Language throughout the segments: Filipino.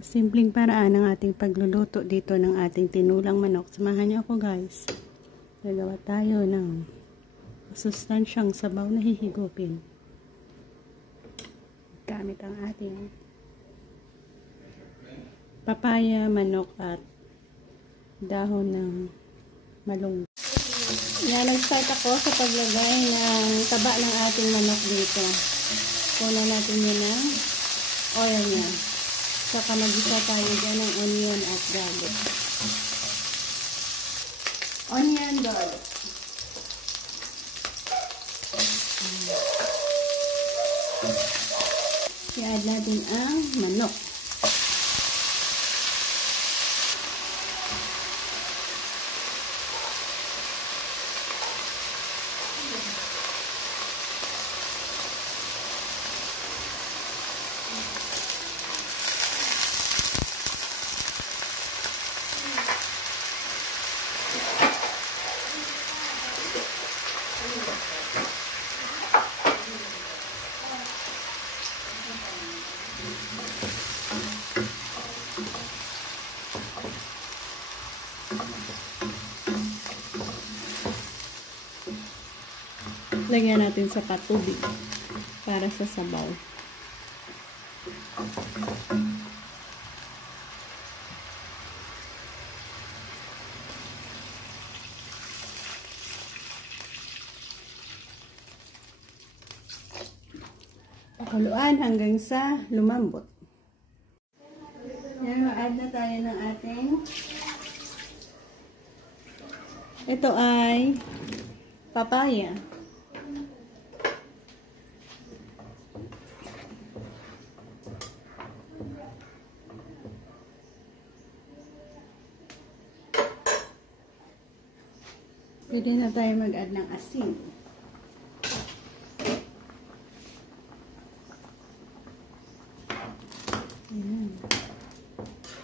Simpleng paraan ng ating pagluluto dito ng ating tinulang manok. Samahan niyo ako guys. Gagawa tayo ng sustansyang sabaw na hihigupin. Gamit ang ating papaya, manok at dahon ng malunggay. Yan, nag-start ako sa paglagay ng taba ng ating manok dito. Kunan natin yun ng oil niya. Saka mag-isa tayo dyan ng onion at garlic. Onion, garlic. I-add natin ang manok. Lagyan natin sa patubig para sa sabaw. Pakuluan hanggang sa lumambot. Yan, ma-add na tayo ng ating ito ay papaya. Pwede na tayo mag-add ng asin. Ayan.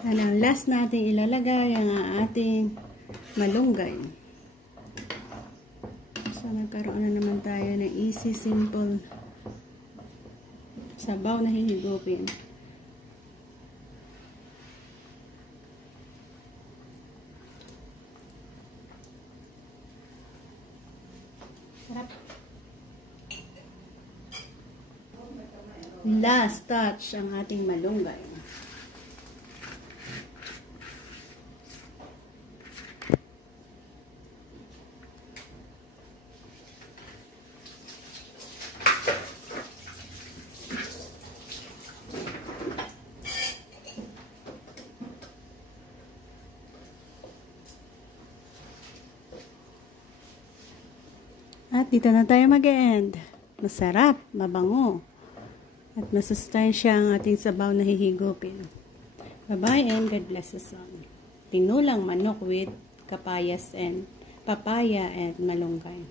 And ang last natin ilalagay ang ating malunggay. So, nagkaroon na naman tayo ng easy, simple sabaw na hihigupin. Last touch ang ating malunggay. At dito na tayo mag-end. Masarap, mabango, at masustansya ang ating sabaw na hihigupin. Bye-bye and God bless us all. Tinulang manok with papaya and malunggay.